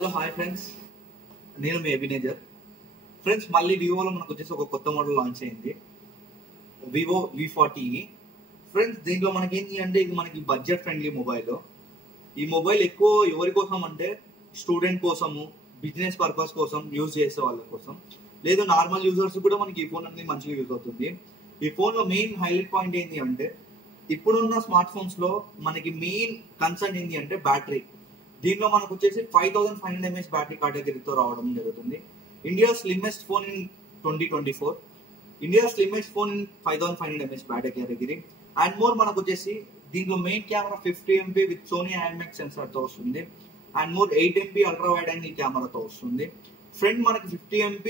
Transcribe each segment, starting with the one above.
Hello hi friends, నేను మీ Ebenezer. Friends, మళ్ళీ వివోలో మనకు వచ్చేసి ఒక కొత్త మోడల్ లాంచ్ అయింది, వివో V40E. ఫ్రెండ్స్, దీంట్లో మనకి ఏంటి అంటే ఇది మనకి బడ్జెట్ ఫ్రెండ్లీ మొబైల్. ఈ మొబైల్ ఎక్కువ ఎవరి కోసం అంటే స్టూడెంట్ కోసము, బిజినెస్ పర్పస్ కోసం యూజ్ చేసే వాళ్ళ కోసం, లేదు నార్మల్ యూజర్స్ కూడా మనకి ఈ ఫోన్ అనేది మంచిగా యూజ్ అవుతుంది. ఈ ఫోన్లో మెయిన్ హైలైట్ పాయింట్ ఏంటి అంటే ఇప్పుడున్న స్మార్ట్ ఫోన్స్ లో మనకి మెయిన్ కన్సర్న్ ఏంటి అంటే బ్యాటరీ. దీంట్లో మనకు వచ్చేసి 5500 mAh బ్యాటరీ కేటగిరీతో రావడం జరుగుతుంది. India slimmest phone in 2024, India slimmest phone in 5500 mAh battery category. And more మనకు వచ్చేసి దీంట్లో main camera 50 MP with Sony IMX sensor తో వస్తుంది. And more 8 MP ultra wide angle కెమెరాతో వస్తుంది. ఫ్రంట్ మనకి 50 MP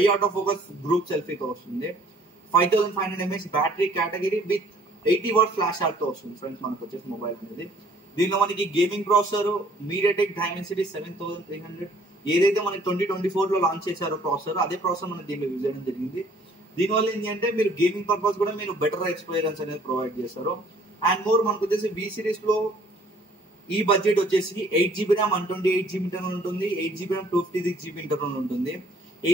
eye auto focus group సెల్ఫీతో వస్తుంది. 5500 mAh battery category with 80 watt flash ఆర్ట్ తో వస్తుంది. ఫ్రెండ్స్, మనకు వచ్చేసి మొబైల్ అనేది దీనిలో మనకి గేమింగ్ ప్రాసెసర్ MediaTek Dimensity 7300 ఏదైతే మనకి 2024 లో లాంచ్ చేశారో ప్రాసెసర్, అదే ప్రాసెసర్ మనకి దీనిలో యూజ్ చేయడం జరిగింది. దీనివల్ల ఏంటి అంటే మీరు గేమింగ్ పర్పస్ కూడా మీరు బెటర్ ఎక్స్పీరియన్స్ అనేది ప్రొవైడ్ చేస్తారు. అండ్ మోర్ మనకు వచ్చేసి V సిరీస్ లో ఈ బడ్జెట్ వచ్చేసి 8GB RAM 128GB ఇంటర్నల్ ఉంటుంది, 8GB RAM 256GB ఇంటర్నల్ ఉంటుంది.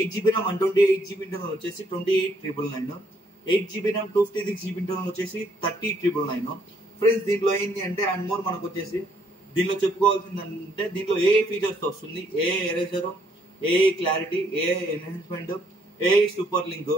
8GB RAM 128GB ఇంటర్నల్ వచ్చేసి 28,999, 8GB RAM 256GB ఇంటర్నల్ వచ్చేసి 30,999. ఫ్రెండ్స్, దీంట్లో ఏంటి అంటే అండ్ మోర్ మనకు వచ్చేసి దీనిలో చెప్పుకోవాల్సింది అంటే దీంట్లో ఏ ఫీచర్స్ తో వస్తుంది, ఏ ఎరేజర్, ఏ క్లారిటీ, ఏ ఎన్హాన్స్మెంట్, ఏ సూపర్ లింక్.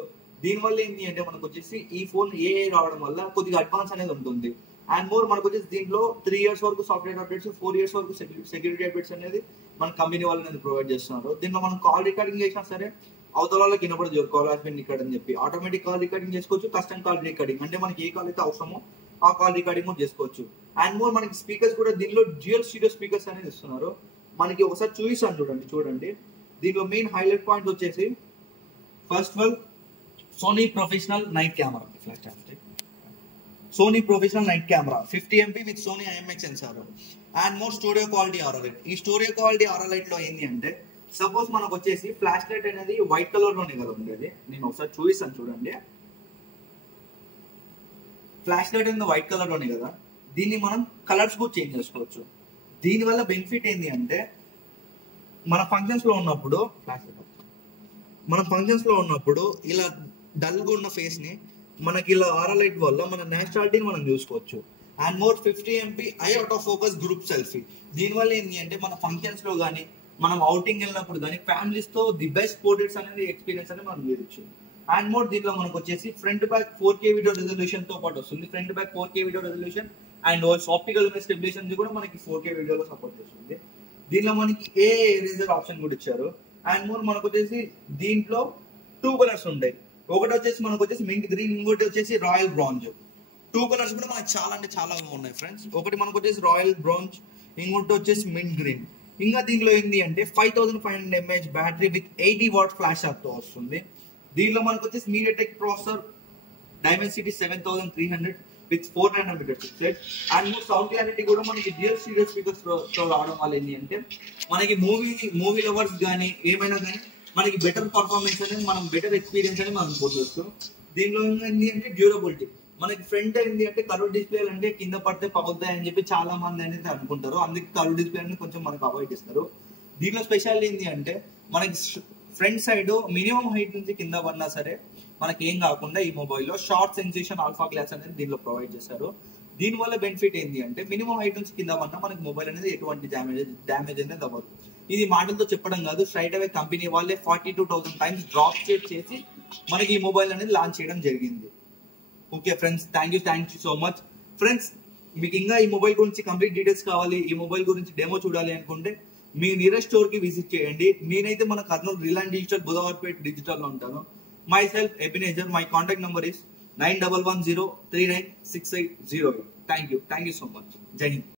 దీనివల్ల ఏంటి అంటే మనకు వచ్చేసి ఈ ఫోన్ ఏ రావడం వల్ల కొద్దిగా అడ్వాన్స్ అనేది ఉంటుంది. అండ్ మోర్ మనకు వచ్చేసి దీంట్లో 3 years వరకు సాఫ్ట్వేర్ అప్డేట్స్, 4 years వరకు సెక్యూరిటీ అప్డేట్స్ అనేది మన కంపెనీ వాళ్ళు అనేది ప్రొవైడ్ చేస్తున్నారు. దీంట్లో మనం కాల్ రికార్డింగ్ చేసినా సరే అవతల వాళ్ళకి వినపడదు కాల్ హాస్ బీన్ రికార్డ్ అని చెప్పి. ఆటోమేటిక్ కాల్ రికార్డింగ్ చేసుకోవచ్చు, కస్టమ్ కాల్ రికార్డింగ్ అంటే మనకి ఏ కాల్ అయితే అవసరమో ఆ కాల్ రికార్డింగ్ కూడా చేసుకోవచ్చు. అండ్ మోర్ మనకి స్పీకర్స్ కూడా దీనిలో డ్యూయల్ స్టీరియో స్పీకర్స్ అనేది ఇస్తున్నారు. మనకి ఒకసారి చూపిస్తాను చూడండి. దీనిలో మెయిన్ హైలైట్ పాయింట్ వచ్చేసి first of all Sony professional night camera, Sony professional night camera 50 MP with Sony IMX sensor. And more studio quality RLite. ఈ స్టూడియో క్వాలిటీ RLite లో ఏంటి అంటే సపోజ్ మనకు వచ్చేసి ఫ్లాష్ లైట్ అనేది వైట్ కలర్ లోనే కదా ఉండేది. నేను ఒకసారి చూపిస్తాను చూడండి. ఫ్లాష్ లైట్ అనేది వైట్ కలర్ లోనే కదా, దీన్ని మనం కలర్స్ కూడా చేంజ్ చేసుకోవచ్చు. దీని వల్ల బెనిఫిట్ ఏంటి అంటే మన ఫంక్షన్స్ లో ఉన్నప్పుడు ఇలా డల్ గా ఉన్న ఫేస్ ని మనకి ఇలా RLite వల్ల మన నేచురాలిటీని మనం చూసుకోవచ్చు. And more 50 MP I out of focus group selfie. దీనివల్ల ఏంటి అంటే మన ఫంక్షన్స్ లో కానీ మనం అవుటింగ్ వెళ్ళినప్పుడు కానీ ఫ్యామిలీస్ తో ది బెస్ట్ పోర్ట్రేట్స్ అనేది ఎక్స్పీరియన్స్ అనేది మనం చేయొచ్చు. అండ్ మోర్ దీంట్లో మనకు వచ్చేసి front back 4K video resolution తో పాటు వస్తుంది. Front back 4K video resolution and optical image stabilisation కూడా మనకి 4K వీడియోలో సపోర్ట్ చేస్తుంది. దీనిలో మనకి ఏ ఎరేజర్ ఆప్షన్ కూడా ఇచ్చారు. అండ్ మోర్ మనకు వచ్చేసి దీంట్లో 2 కలర్స్ ఉంటాయి. ఒకటి వచ్చేసి మనకు వచ్చేసి మింట్ గ్రీన్, ఇంకోటి వచ్చేసి రాయల్ బ్రాంజ్. 2 కలర్స్ కూడా మనకి చాలా అంటే చాలా ఉన్నాయి ఫ్రెండ్స్. ఒకటి మనకు వచ్చేసి రాయల్ బ్రాంజ్, ఇంకోటి వచ్చేసి మింట్ గ్రీన్. ఇంకా దీంట్లో ఏంటి అంటే 5500 mAh battery with 80 watt flash ఆర్ట్ తో వస్తుంది. దీనిలో మనకు వచ్చేసి MediaTek processor Dimensity 7300 with 4nm chipset. And more sound clarity కూడా మనకి డ్యూయల్ స్టీరియో స్పీకర్స్ తో రావడం వల్ల ఏంటి అంటే మనకి మూవీ లవర్స్ కానీ ఏమైనా కానీ మనకి బెటర్ పర్ఫార్మెన్స్ అనేది, మనం బెటర్ ఎక్స్పీరియన్స్ అనేది మనం పొందొచ్చు. దీనిలో ఏంటి అంటే డ్యూరబిలిటీ. మనకి ఫ్రంట్ ఏంటి అంటే కర్వ్ డిస్ప్లే అంటే కింద పడితే పగులుతాయి అని చెప్పి చాలా మంది అనేది అనుకుంటారు, అందుకే కర్వ్ డిస్ప్లే అనేది కొంచెం మనకు అవాయిడ్ చేస్తారు. దీనిలో స్పెషల్ ఏంటి అంటే మనకి ఫ్రంట్ సైడ్ మినిమం హైట్ నుంచి కింద పడినా సరే మనకి ఏం కాకుండా ఈ మొబైల్లో షార్ట్ సెన్సేషన్ ఆల్ఫా గ్లాస్ అనేది దీనిలో ప్రొవైడ్ చేశారు. దీనివల్ల బెనిఫిట్ ఏంటి అంటే మినిమం హైట్ నుంచి కింద పడినా మనకి మొబైల్ అనేది ఎటువంటి డ్యామేజ్ అనేది అవ్వదు. ఇది మాటలతో చెప్పడం కాదు, స్ట్రైట్ అవే కంపెనీ వాళ్ళే 42,000 times డ్రాప్ చేసి మనకి ఈ మొబైల్ అనేది లాంచ్ చేయడం జరిగింది. Okay friends, thank you so much. Friends, మీకు ఇంకా ఈ మొబైల్ గురించి కంప్లీట్ డీటెయిల్స్ కావాలి, ఈ మొబైల్ గురించి డెమో చూడాలి అనుకుంటే మీ నియరెస్ట్ స్టోర్ కి విజిట్ చేయండి. నేనైతే మన కర్నూలు రిలయన్స్ డిజిటల్ బుధవార్పేట్ డిజిటల్ లో ఉంటాను. My self Ebenezer. My contact number is 9110396808. Thank you so much. జై హింద్.